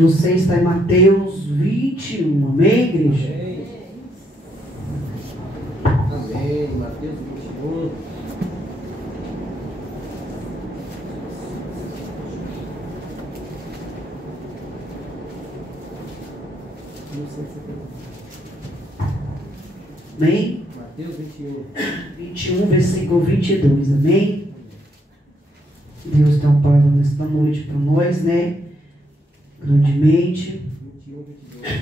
Você está em Mateus 21, amém, igreja? Amém, Mateus 21. Amém? Mateus 21. 21, versículo 22, amém? Deus tem uma palavra nesta noite para nós, né? Grandemente. 21, 22.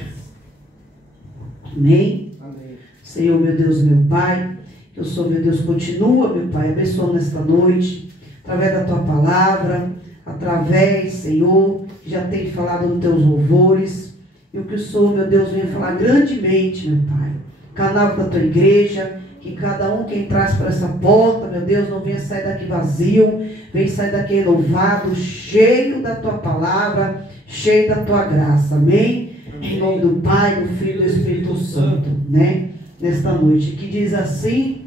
Amém? Amém. Senhor, meu Deus, meu Pai, que eu sou, meu Deus, continua, meu Pai, abençoa nesta noite, através da Tua palavra, através, Senhor, que já tem falado nos Teus louvores, e o que o Senhor, meu Deus, venha falar grandemente, meu Pai, canal da Tua igreja, que cada um que entrasse por essa porta, meu Deus, não venha sair daqui vazio, venha sair daqui renovado, cheio da Tua palavra, cheio da Tua graça, amém? Em nome do Pai, do Filho e do Espírito Santo, né? Nesta noite, que diz assim: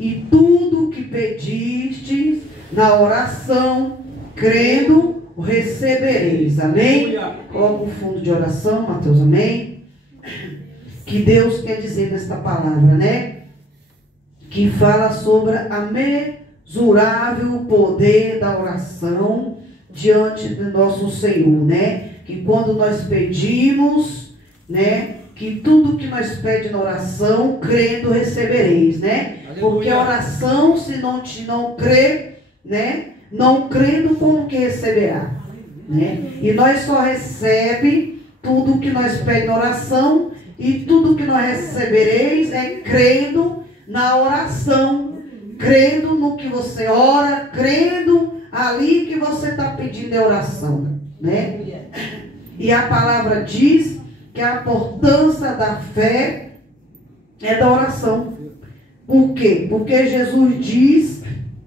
e tudo que pedistes na oração, crendo, o recebereis, amém? Coloca o fundo de oração, Mateus, amém? Que Deus quer dizer nesta palavra, né? Que fala sobre a mensurável poder da oração diante do nosso Senhor, né? Que quando nós pedimos, né? Que tudo que nós pedimos na oração, crendo, recebereis, né? Aleluia. Porque a oração, se não crer, né? Não crendo, como que receberá? Né? E nós só recebe tudo que nós pedimos na oração, e tudo que nós recebereis é crendo na oração, crendo no que você ora, crendo ali que você está pedindo a oração, né? E a palavra diz que a importância da fé é da oração. Por quê? Porque Jesus diz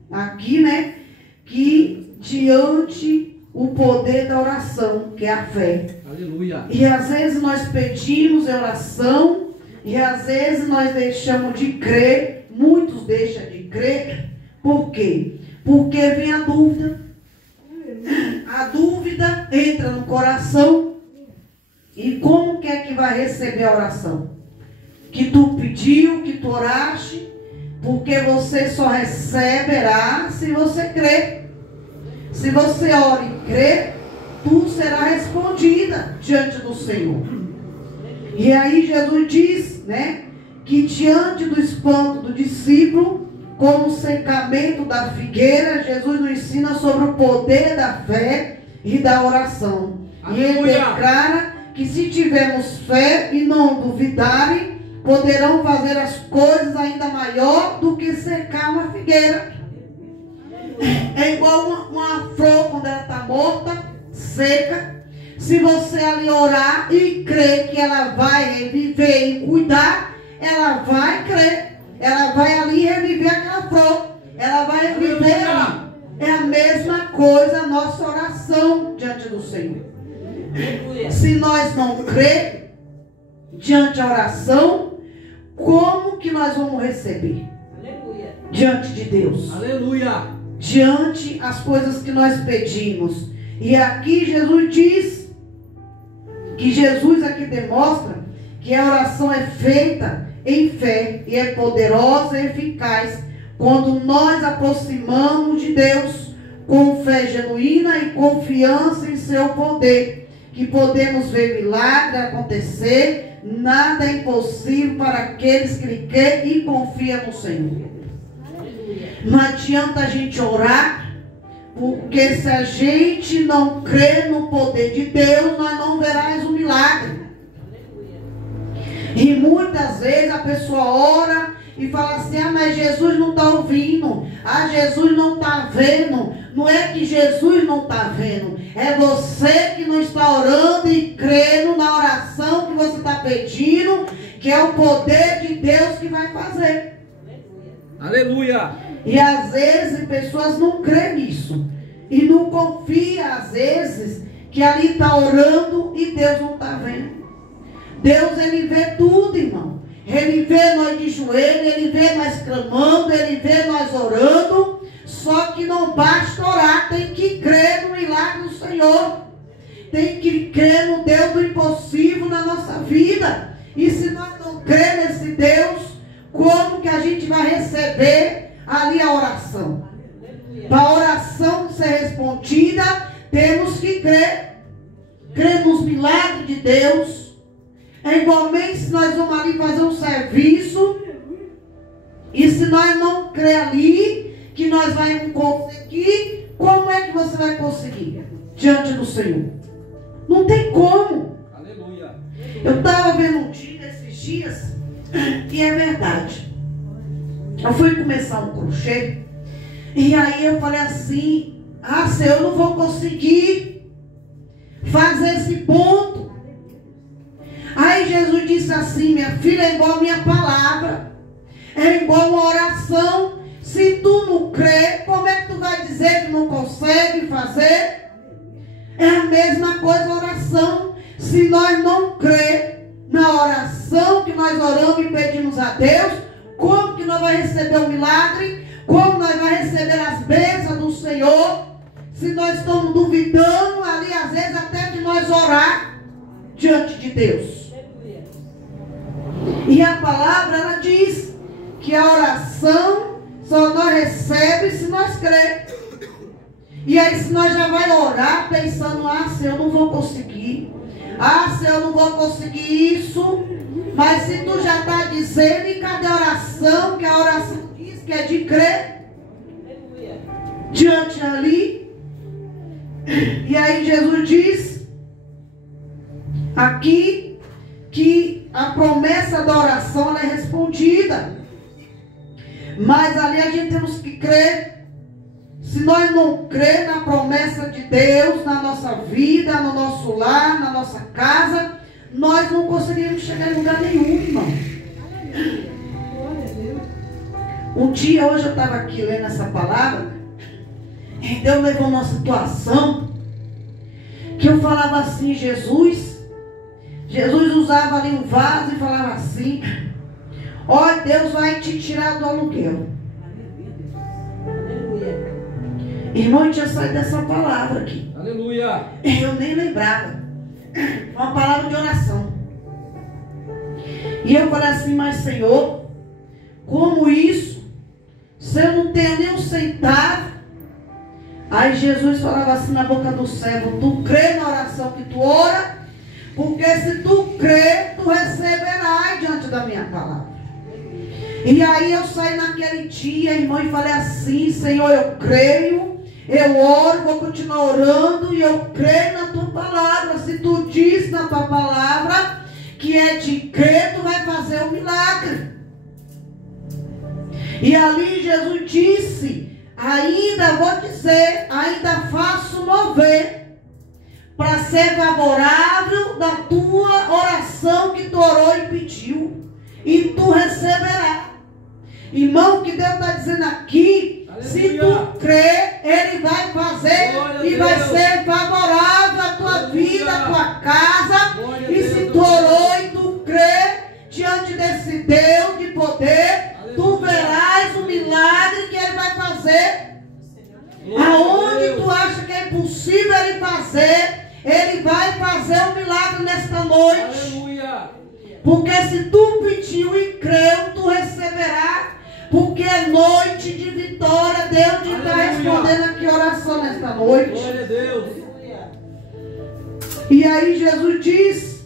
aqui, né, que diante o poder da oração, que é a fé. Aleluia. E às vezes nós pedimos a oração, e às vezes nós deixamos de crer, muitos deixam de crer. Por quê? Porque vem a dúvida. A dúvida entra no coração. E como que é que vai receber a oração? Que tu pediu, que tu oraste, porque você só receberá se você crer. Se você ora e crer, tu será respondida diante do Senhor. E aí Jesus diz, né, que diante do espanto do discípulo, como o secamento da figueira, Jesus nos ensina sobre o poder da fé e da oração. Aleluia. E ele declara que se tivermos fé e não duvidarem, poderão fazer as coisas ainda maior do que secar uma figueira. É igual uma flor quando ela está morta, seca. Se você ali orar e crer que ela vai reviver e cuidar, ela vai crer. Ela vai ali reviver aquela flor. Ela vai reviver ali. É a mesma coisa a nossa oração diante do Senhor. Se nós não crer diante da oração, como que nós vamos receber? Aleluia. Diante de Deus. Aleluia. Diante as coisas que nós pedimos. E aqui Jesus diz, que Jesus aqui demonstra que a oração é feita em fé e é poderosa e eficaz quando nós aproximamos de Deus com fé genuína e confiança em seu poder. Que podemos ver milagre acontecer, nada é impossível para aqueles que lhe querem e confiam no Senhor. Não adianta a gente orar, porque se a gente não crer no poder de Deus, nós não verás o milagre. E muitas vezes a pessoa ora e fala assim: ah, mas Jesus não está ouvindo, ah, Jesus não está vendo. Não é que Jesus não está vendo, é você que não está orando e crendo na oração que você está pedindo, que é o poder de Deus que vai fazer. Aleluia. E às vezes pessoas não creem nisso e não confiam às vezes que ali está orando e Deus não está vendo. Deus, ele vê tudo, irmão. Ele vê nós de joelho, ele vê nós clamando, ele vê nós orando. Só que não basta orar, tem que crer no milagre do Senhor. tem que crer no Deus do impossível na nossa vida. E se nós não crermos nesse Deus, como que a gente vai receber ali a oração? Para a oração ser respondida, temos que crer. Crer nos milagres de Deus. É igualmente se nós vamos ali fazer um serviço, e se nós não crer ali, que nós vamos conseguir, como é que você vai conseguir diante do Senhor? Não tem como. Aleluia. Eu estava vendo um dia, esses dias, e é verdade. Eu fui começar um crochê, e aí eu falei assim, Senhor, eu não vou conseguir fazer esse ponto. Aí Jesus disse assim, minha filha, é igual a minha palavra, é igual uma oração. Se tu não crê, como é que tu vai dizer que não consegue fazer? É a mesma coisa a oração. Se nós não crê na oração que nós oramos e pedimos a Deus, como que nós vamos receber o milagre? Como nós vamos receber as bênçãos do Senhor? Se nós estamos duvidando ali, às vezes até de nós orar diante de Deus. E a palavra, ela diz que a oração só nós recebemos se nós cremos. E aí se nós já vai orar pensando, Senhor, eu não vou conseguir. Senhor, eu não vou conseguir isso. Mas se tu já está dizendo, e cadê a oração? Que a oração diz que é de crer. Diante ali. E aí Jesus diz aqui que a promessa da oração ela é respondida. Mas ali a gente temos que crer. Se nós não crer na promessa de Deus, na nossa vida, no nosso lar, na nossa casa, nós não conseguimos chegar em lugar nenhum, irmão. Um dia, hoje eu estava aqui lendo essa palavra, e Deus levou uma situação que eu falava assim, Jesus usava ali um vaso e falava assim, Deus vai te tirar do aluguel. Irmão, eu tinha saído dessa palavra aqui. Aleluia. Eu nem lembrava. Uma palavra de oração. E eu falei assim, mas Senhor, como isso? Se eu não tenho nem um centavo. Aí Jesus falava assim na boca do servo, tu crê na oração que tu ora? Porque se tu crê, tu receberás diante da minha palavra. E aí eu saí naquele dia, irmão, e falei assim, Senhor, eu creio. Eu oro, vou continuar orando e eu creio na tua palavra. Se tu diz na tua palavra que é de crer, tu vai fazer um milagre. E ali Jesus disse, ainda vou dizer, ainda faço mover para ser favorável da tua oração que tu orou e pediu. E tu receberás. Irmão, o que Deus está dizendo aqui, se tu crer, Ele vai fazer e vai ser favorável à tua vida, à tua casa. E se tu orou e tu crê diante desse Deus de poder, tu verás o milagre que Ele vai fazer. Aonde tu acha que é impossível Ele fazer, Ele vai fazer um milagre nesta noite. Porque se tu pediu e creu, tu receberás. Porque é noite de vitória. Deus está respondendo aqui oração nesta noite. Glória a Deus. E aí Jesus diz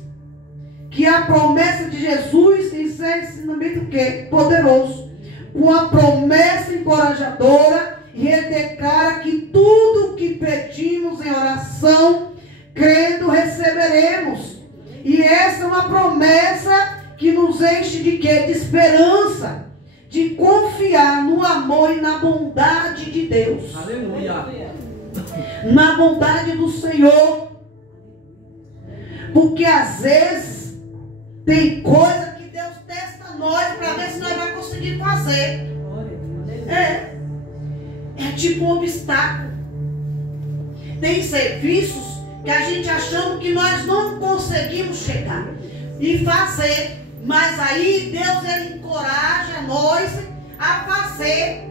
que a promessa de Jesus isso é ensinamento o quê? Poderoso. Uma promessa encorajadora. E ele declara que tudo que pedimos em oração, crendo, receberemos. E essa é uma promessa que nos enche de quê? De esperança. De confiar no amor e na bondade de Deus. Aleluia. Na bondade do Senhor. Porque às vezes tem coisa que Deus testa nós para ver se nós vamos conseguir fazer. É tipo um obstáculo. Tem serviços que a gente achamos que nós não conseguimos chegar e fazer. Mas aí Deus ele encoraja nós a fazer.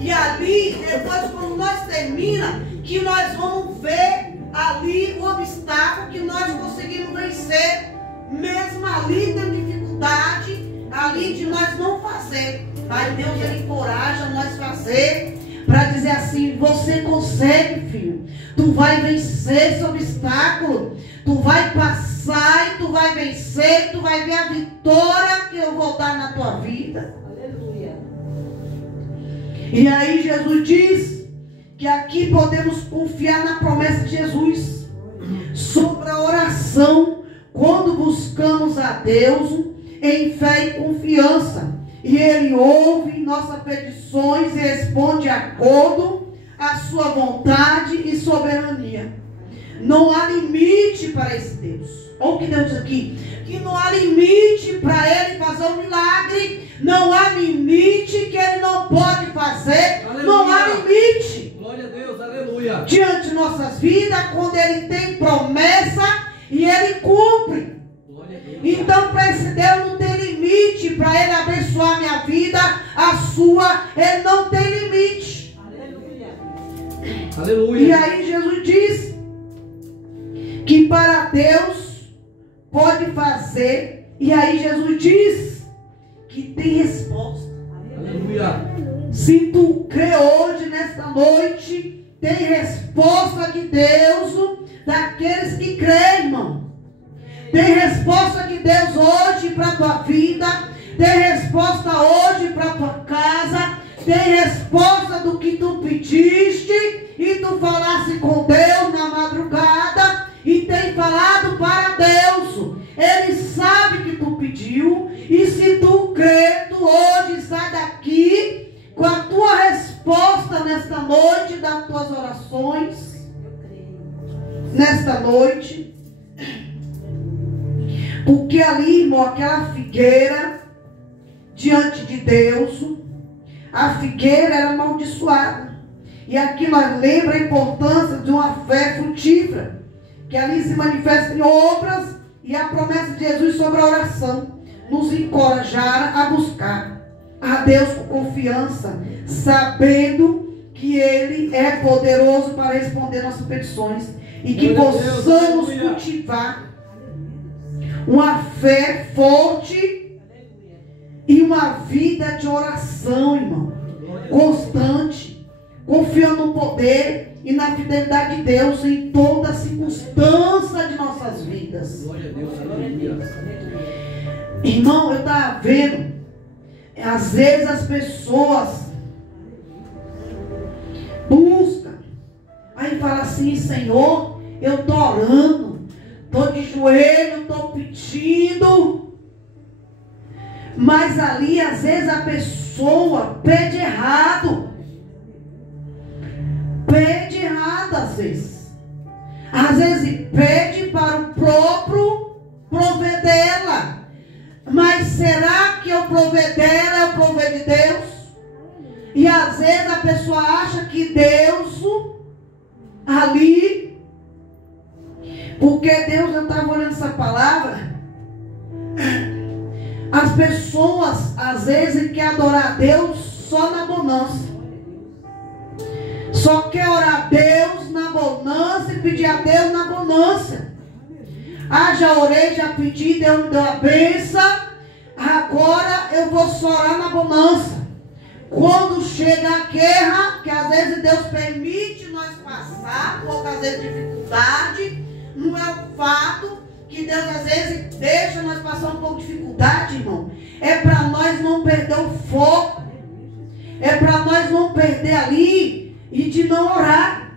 E ali, depois quando nós termina, que nós vamos ver ali o obstáculo que nós conseguimos vencer, mesmo ali da dificuldade, ali de nós não fazer. Mas Deus, Ele encoraja nós fazer, para dizer assim: você consegue, filho. Tu vai vencer esse obstáculo. Tu vai passar e tu vai vencer. Tu vai ver a vitória que eu vou dar na tua vida. Aleluia. E aí Jesus diz que aqui podemos confiar na promessa de Jesus sobre a oração, quando buscamos a Deus em fé e confiança. E Ele ouve nossas petições e responde de acordo à sua vontade e soberania. Não há limite para esse Deus. Olha o que Deus diz aqui: que não há limite para Ele fazer um milagre. Não há limite que Ele não pode fazer. Aleluia. Não há limite. Glória a Deus, aleluia. Diante de nossas vidas, quando Ele tem promessa e Ele cumpre. Então, para esse Deus não tem limite para Ele abençoar a minha vida, a sua. Ele não tem limite. Aleluia. Aleluia. E aí Jesus diz que para Deus pode fazer. E aí Jesus diz que tem resposta. Aleluia. Se tu crê hoje, nesta noite, tem resposta de Deus daqueles que creem, irmão. Tem resposta de Deus hoje para a tua vida. Tem resposta hoje para a tua casa. Tem resposta do que tu pediste e tu falasse com Deus na madrugada e tem falado para Deus. Ele sabe que tu pediu, e se tu crê, tu hoje sai daqui com a tua resposta nesta noite das tuas orações. Nesta noite. Porque ali, irmão, aquela figueira, diante de Deus, a figueira era amaldiçoada. E aqui nós lembramos a importância de uma fé frutífera, que ali se manifesta em obras, e a promessa de Jesus sobre a oração nos encorajar a buscar a Deus com confiança, sabendo que Ele é poderoso para responder nossas petições, e que possamos cultivar uma fé forte e uma vida de oração, irmão, constante, confiando no poder e na fidelidade de Deus em toda circunstância de nossas vidas. Glória a Deus, aleluia. Irmão, eu estava vendo, às vezes as pessoas buscam, aí fala assim: Senhor, eu estou orando, estou de joelho, estou pedindo, mas ali às vezes a pessoa pede errado. Pede errado às vezes. Às vezes pede para o próprio prover dela. Mas será que o prover dela é o prover de Deus? E às vezes a pessoa acha que Deus ali, porque Deus, eu estava olhando essa palavra, as pessoas às vezes querem adorar a Deus só na bonança. Só quer orar a Deus na bonança e pedir a Deus na bonança. Ah, já orei, já pedi, Deus me deu a bênção, agora eu vou só orar na bonança. Quando chega a guerra, que às vezes Deus permite nós passar por causa de dificuldade, não é o fato que Deus às vezes deixa nós passar um pouco de dificuldade, irmão. É para nós não perder o foco. É para nós não perder ali e de não orar.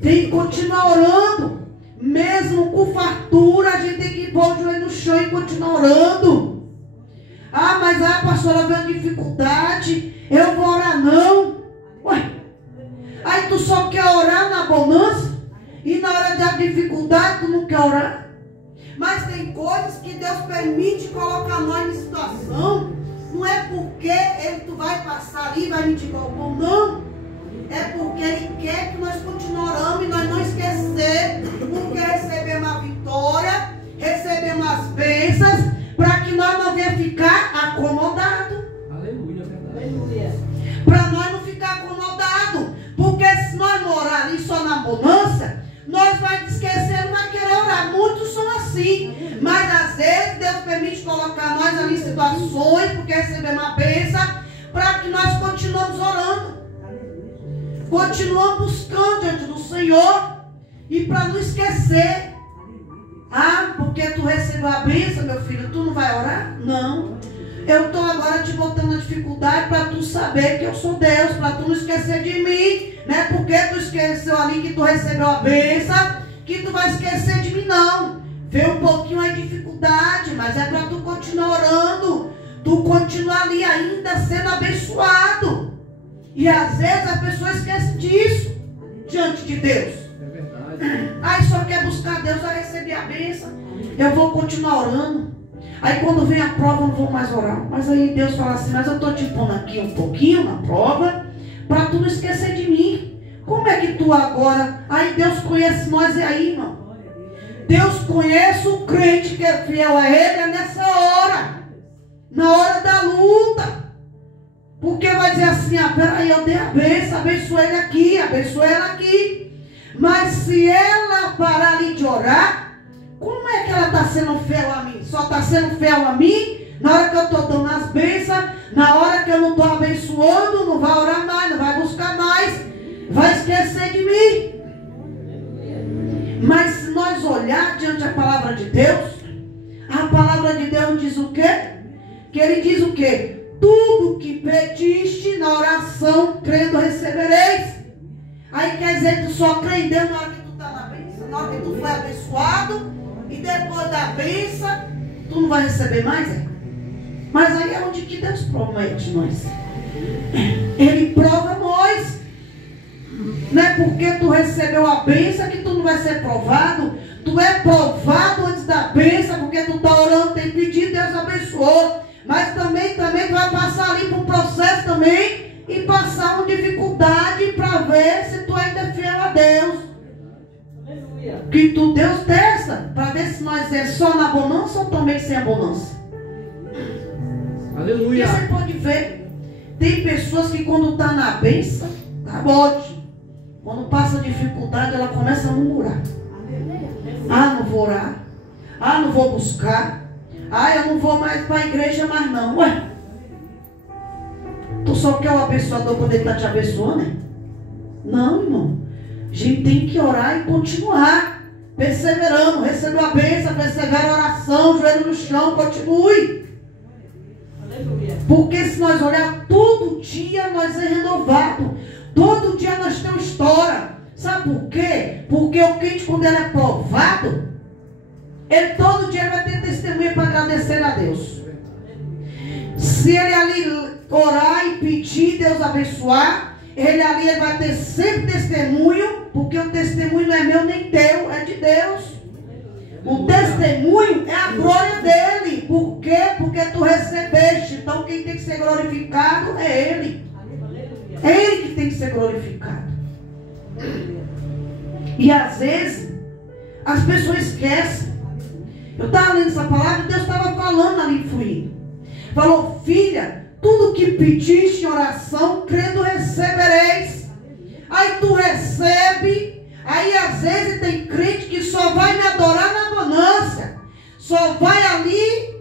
Tem que continuar orando. Mesmo com fartura, a gente tem que pôr o joelho no chão e continuar orando. Ah, mas a pastora veio uma dificuldade, eu vou orar não. Ué, aí tu só quer orar na bonança e na hora da dificuldade tu não quer orar. Mas tem coisas que Deus permite colocar nós em situação. Não é porque tu vai passar ali e vai me dizer bom, não. É porque Ele quer que nós continuemos e nós não esquecer, porque recebemos a vitória, recebemos as bênçãos, para que nós não venhamos ficar acomodados. Aleluia, verdade. Aleluia. Para nós não ficar acomodados. Porque se nós não orar ali só na bonança, nós vamos assim. Mas às vezes Deus permite colocar nós ali em situações, porque recebemos uma bênção, para que nós continuamos orando. Continuamos buscando diante do Senhor. E para não esquecer. Ah, porque tu recebeu a bênção, meu filho, tu não vai orar? Não. Eu estou agora te botando na dificuldade para tu saber que eu sou Deus, para tu não esquecer de mim, né? Porque tu esqueceu ali que tu recebeu a bênção, que tu vai esquecer de mim, não. Vê um pouquinho a dificuldade, mas é para tu continuar orando, tu continuar ali ainda sendo abençoado. E às vezes a pessoa esquece disso diante de Deus. É verdade. Aí só quer buscar Deus, vai receber a bênção. Eu vou continuar orando. Aí quando vem a prova eu não vou mais orar. Mas aí Deus fala assim, mas eu estou te pondo aqui um pouquinho na prova, para tu não esquecer de mim. Como é que tu agora... Aí Deus conhece nós aí, irmão. Deus conhece o crente que é fiel a Ele é nessa hora. Na hora da luta. Porque vai dizer assim, ah, peraí, eu dei a bênção, abençoei ele aqui, abençoei ela aqui. Mas se ela parar ali de orar, como é que ela está sendo fiel a mim? Só está sendo fiel a mim na hora que eu estou dando as bênçãos, na hora que eu não estou abençoando, não vai orar mais, não vai buscar mais, vai esquecer de mim. Mas se nós olhar diante da palavra de Deus, a palavra de Deus diz o quê? Que ele diz o quê? Tudo que pediste na oração, crendo recebereis. Aí quer dizer que tu só crê em Deus na hora que tu está na bênção, na hora que tu foi abençoado, e depois da bênção, tu não vai receber mais, é? Mas aí é onde que Deus promete nós. Ele prova nós. Não é porque tu recebeu a bênção que tu não vai ser provado. Tu é provado antes da bênção, porque tu está orando, tem pedido, Deus abençoou. Mas também tu vai passar ali por um processo também e passar uma dificuldade para ver se tu ainda é fiel a Deus. Que tu, Deus testa para ver se nós é só na bonança ou também sem a bonança. Aleluia. Porque você pode ver, tem pessoas que quando está na bênção, tá ótimo. Quando passa dificuldade, ela começa a murmurar. Ah, não vou orar. Ah, não vou buscar. Ah, eu não vou mais para a igreja mais não. Ué, tu só quer o abençoador quando ele está te abençoando, né? Não, irmão. A gente tem que orar e continuar perseverando. Recebeu a bênção, persevera a oração, joelho no chão, continue. Porque se nós olhar todo dia, nós é renovado. Todo dia nós temos história. Sabe por quê? Porque o crente, quando ele é provado, ele todo dia vai ter testemunha para agradecer a Deus. Se ele ali orar e pedir, Deus abençoar, ele vai ter sempre testemunho, porque o testemunho não é meu nem teu, é de Deus. O testemunho é a glória dele. Por quê? Porque tu recebeste. Então quem tem que ser glorificado é ele. É ele que tem que ser glorificado. E às vezes as pessoas esquecem. Eu estava lendo essa palavra e Deus estava falando ali, fluindo. Falou, filha, tudo que pediste em oração, crendo recebereis. Aí tu recebe. Aí às vezes tem crente que só vai me adorar na bonança. Só vai ali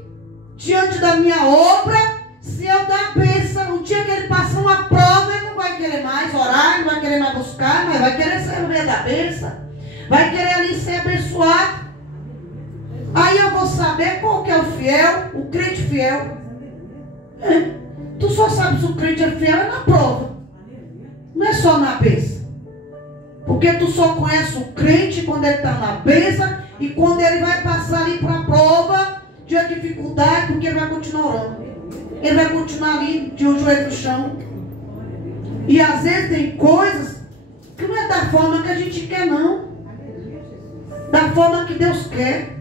diante da minha obra se eu dar a bênção. O dia que ele passar uma prova, ele não vai querer mais orar, não vai querer mais buscar, mas vai querer ser da bênção. Vai querer ali ser abençoado. Aí eu vou saber qual que é o fiel, o crente fiel. Tu só sabe se o crente é fiel é na prova. Não é só na bênção. Porque tu só conhece o crente quando ele está na bênção e quando ele vai passar ali para a prova de dificuldade, porque ele vai continuar orando. Ele vai continuar ali de um joelho no chão. E às vezes tem coisas que não é da forma que a gente quer, não. Da forma que Deus quer.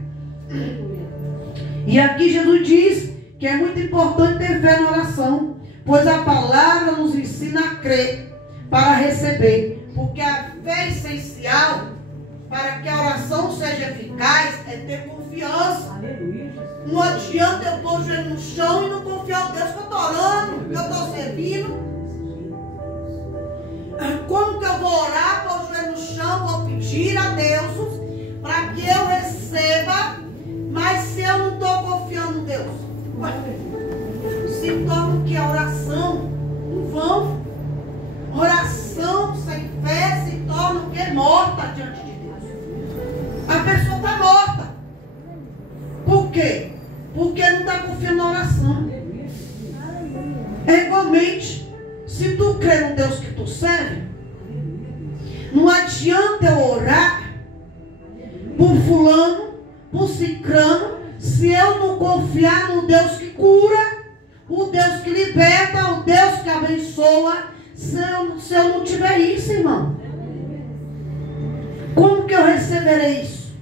E aqui Jesus diz que é muito importante ter fé na oração, pois a palavra nos ensina a crer para receber. Porque a fé essencial para que a oração seja eficaz é ter confiança. Não adianta eu pôr o joelho no chão e não confiar em Deus que eu estou orando, que eu estou servindo. Como que eu vou orar, pôr o joelho no chão, vou pedir a Deus para que eu receba Se torna o que? A oração em vão. Oração sem fé se torna o que? Morta diante de Deus. A pessoa está morta. Por quê? Porque não está confiando na oração. É igualmente, se tu crê no Deus que tu serve, não adianta eu orar por fulano, por cicrano, se eu não confiar no Deus que cura, o Deus que liberta, o Deus que abençoa, se eu não tiver isso, irmão. Como que eu receberei isso?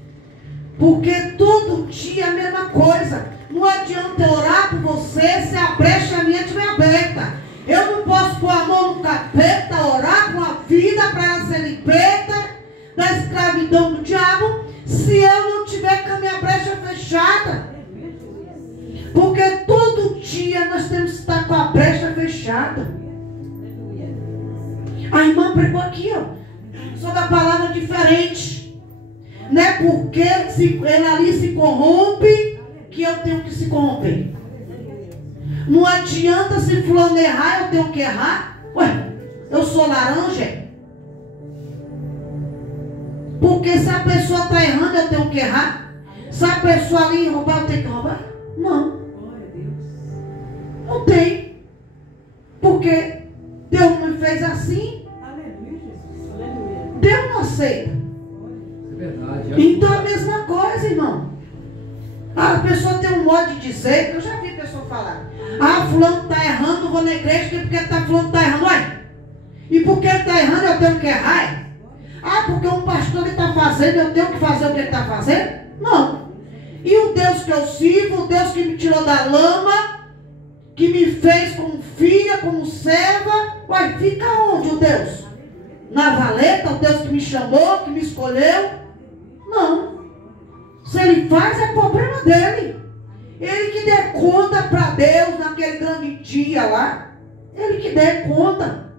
Porque todo dia é a mesma coisa. Não adianta eu orar por você se a brecha minha estiver aberta. Eu não posso pôr a mão no capeta, orar por uma vida para ela ser liberta da escravidão do diabo, se eu não tiver com a minha brecha fechada. Porque todo dia nós temos que estar com a brecha fechada. A irmã pregou aqui, ó, sobre a palavra diferente. Não é porque ele ali se corrompe que eu tenho que se corromper. Não adianta se fulano errar, eu tenho que errar. Ué, eu sou laranja? Porque se a pessoa está errando, eu tenho que errar. Se a pessoa ali roubar, eu tenho que roubar? Não. Não tem. Porque Deus me fez assim. Deus não aceita. É verdade. Então a mesma coisa, irmão. A pessoa tem um modo de dizer, que eu já vi a pessoa falar. Ah, fulano está errando, eu vou na igreja, porque fulano está errando. Ué, e porque ele está errando, eu tenho que errar? Ah, porque um pastor está fazendo, eu tenho que fazer o que ele está fazendo? Não. E o Deus que eu sirvo, o Deus que me tirou da lama, que me fez como filha, como serva, ué, fica onde o Deus? Na valeta, o Deus que me chamou, que me escolheu? Não. Se ele faz, é problema dele. Ele que dê conta para Deus naquele grande dia lá. Ele que dê conta.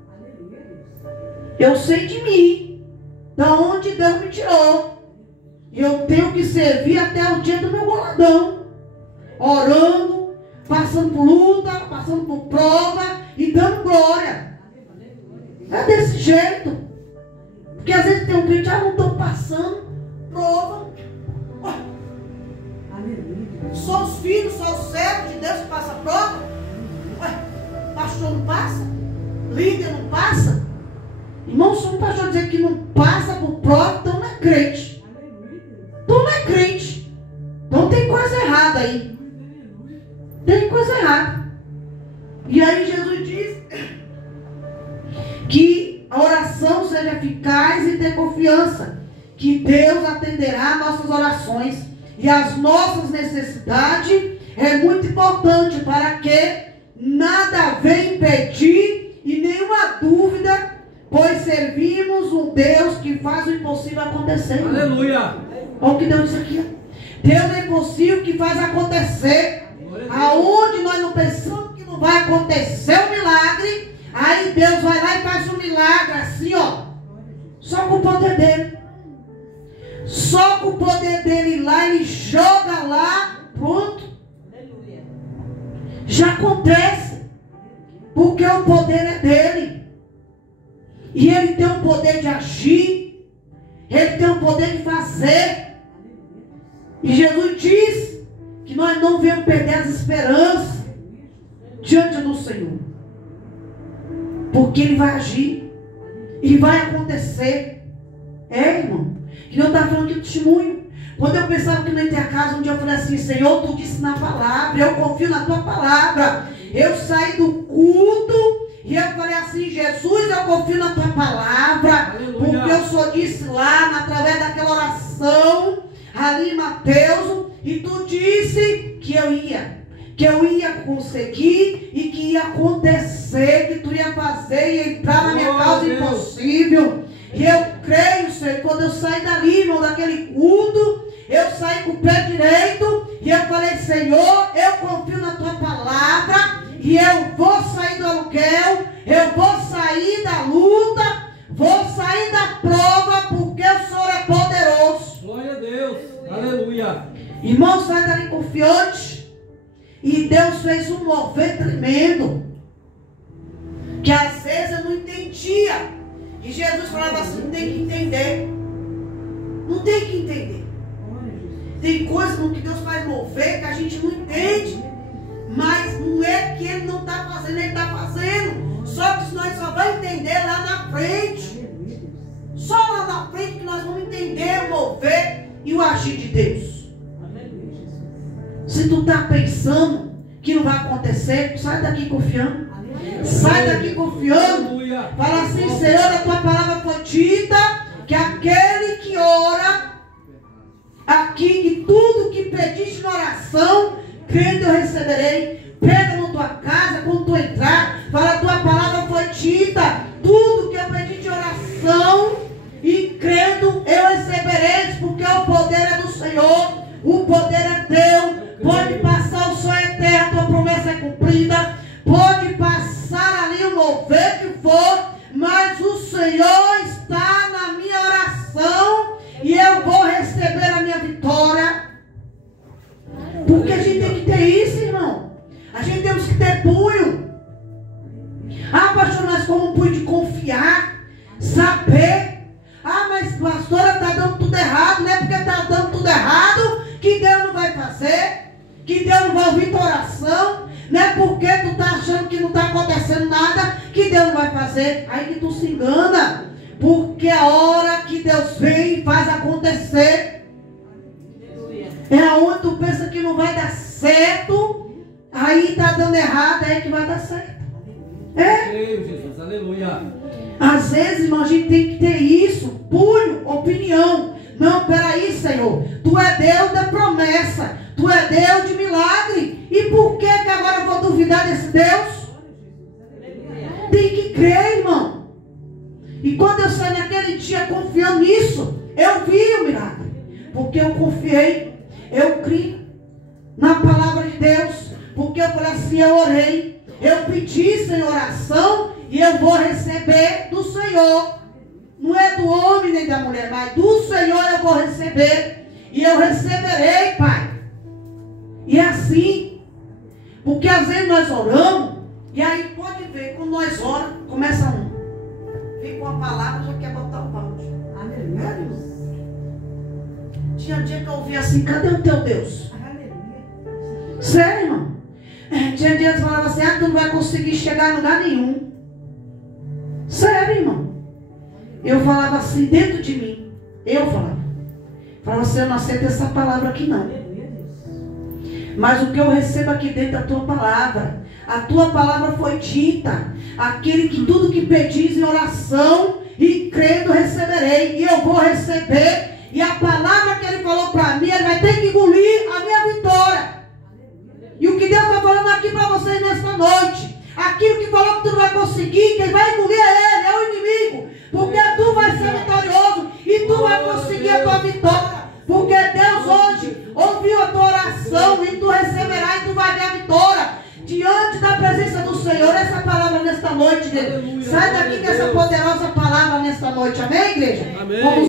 Eu sei de mim, da onde Deus me tirou. E eu tenho que servir até o dia do meu goladão. Orando, passando por luta, passando por prova e dando glória. É desse jeito. Porque às vezes tem um crente, não estou passando prova. Ué. Sou os filhos, sou os servos de Deus que passa prova. Ué, pastor não passa? Líder não passa? Irmão, se um pastor dizer que não passa por prova, então não é crente. Então não é crente. Então tem coisa errada aí. Tem coisa errada. E aí Jesus diz que a oração seja eficaz e ter confiança, que Deus atenderá nossas orações e as nossas necessidades. É muito importante para que nada venha impedir e nenhuma dúvida, pois servimos um Deus que faz o impossível acontecer. Aleluia! Olha o que Deus disse aqui. Deus é impossível que faz acontecer. Aonde nós não pensamos que não vai acontecer o milagre, aí Deus vai lá e faz um milagre assim, ó. Só com o poder dele. Só com o poder dele lá, ele joga lá, pronto. Já acontece. Porque o poder é dele. E ele tem o poder de agir. Ele tem o poder de fazer. E Jesus diz que nós não devemos perder as esperanças diante do Senhor. Porque ele vai agir. E vai acontecer. É, irmão. Que eu estava falando aqui do testemunho. Quando eu pensava que não ia ter a casa, um dia eu falei assim: Senhor, tu disse na palavra, eu confio na tua palavra. Eu saí do culto e eu falei assim: Jesus, eu confio na tua palavra. Aleluia. Porque eu só disse lá, através daquela oração, ali em Mateus, e tu disse que eu ia conseguir e que ia acontecer, que tu ia fazer e entrar na minha causa impossível. E eu creio, Senhor, quando eu saí dali, irmão, daquele culto, eu saí com o pé direito e eu falei: Senhor, eu confio na tua palavra e eu vou sair do aluguel, eu vou sair da luta, vou sair da prova, porque o Senhor é poderoso. Glória a Deus, aleluia. Irmão, sai dali confiante E Deus fez um mover tremendo. Que às vezes eu não entendia. E Jesus falava assim, não tem que entender. Não tem que entender. Tem coisas no que Deus faz mover que a gente não entende. Mas não é que Ele não está fazendo, Ele está fazendo. Só que nós só vamos entender lá na frente. Só lá na frente que nós vamos entender o mover e o agir de Deus. Se tu está pensando que não vai acontecer, sai daqui confiando. Sai daqui confiando. Fala assim, Senhor, a tua palavra foi dita que aquele que ora aqui, que tudo que pediste na oração, crendo eu receberei. Pega na tua casa, quando tu entrar, fala, a tua palavra foi dita, tudo que eu pedi de oração e crendo eu receberei, porque o poder é do Senhor, o poder é teu. Pode passar o sonho eterno, a tua promessa é cumprida, pode passar ali o mover que for, mas o Senhor está na minha oração e eu vou receber a minha vitória. Porque a gente tem que ter isso, irmão. A gente temos que ter punho. Ah, pastor, nós como um punho de confiar, saber. Ah, mas pastora, está dando tudo errado. Não é porque está dando tudo errado que Deus não vai fazer, que Deus não vai ouvir tua oração. Não é porque tu está achando que não está acontecendo nada que Deus não vai fazer. Aí que tu se engana. Porque a hora que Deus vem e faz acontecer, é aonde tu pensa que não vai dar certo, aí está dando errado, é que vai dar certo. É. Jesus, aleluia. Às vezes, irmão, a gente tem que ter isso, punho, opinião. Não, peraí, Senhor, tu é Deus da promessa, tu é Deus de milagre. E por que agora eu vou duvidar desse Deus? Tem que crer, irmão. E quando eu saí naquele dia confiando nisso, eu vi o milagre. Porque eu confiei, eu criei na palavra de Deus. Porque eu falei assim, eu orei, eu pedi sem oração e eu vou receber do Senhor. Não é do homem nem da mulher, mas do Senhor eu vou receber. E eu receberei, Pai. E é assim. Porque às vezes nós oramos, e aí pode ver, quando nós oramos, começa um. Vem com a palavra, já quer botar o balde. Aleluia. Tinha um dia que eu ouvia assim, cadê o teu Deus? Aleluia. Sério, irmão? Tinha dias que falava assim, tu não vai conseguir chegar em lugar nenhum. Sério, irmão? Eu falava assim dentro de mim. Eu falava assim, eu não aceito essa palavra aqui não. Mas o que eu recebo aqui dentro da tua palavra, a tua palavra foi dita, aquele que tudo que pedis em oração e crendo receberei, e eu vou receber, e a palavra que ele falou para mim, ele vai ter que engolir a minha vitória. E o que Deus está falando aqui para vocês nesta noite, aquilo que falou que tu não vai conseguir, quem vai engolir é ele, é o inimigo, porque tu vai ser vitorioso e tu vai conseguir a tua vitória. Porque Deus hoje ouviu a tua oração e tu receberás e tu vai ver a vitória diante da presença do Senhor. Essa palavra nesta noite, Deus. Sai daqui com essa poderosa palavra nesta noite. Amém, igreja? Amém. Vamos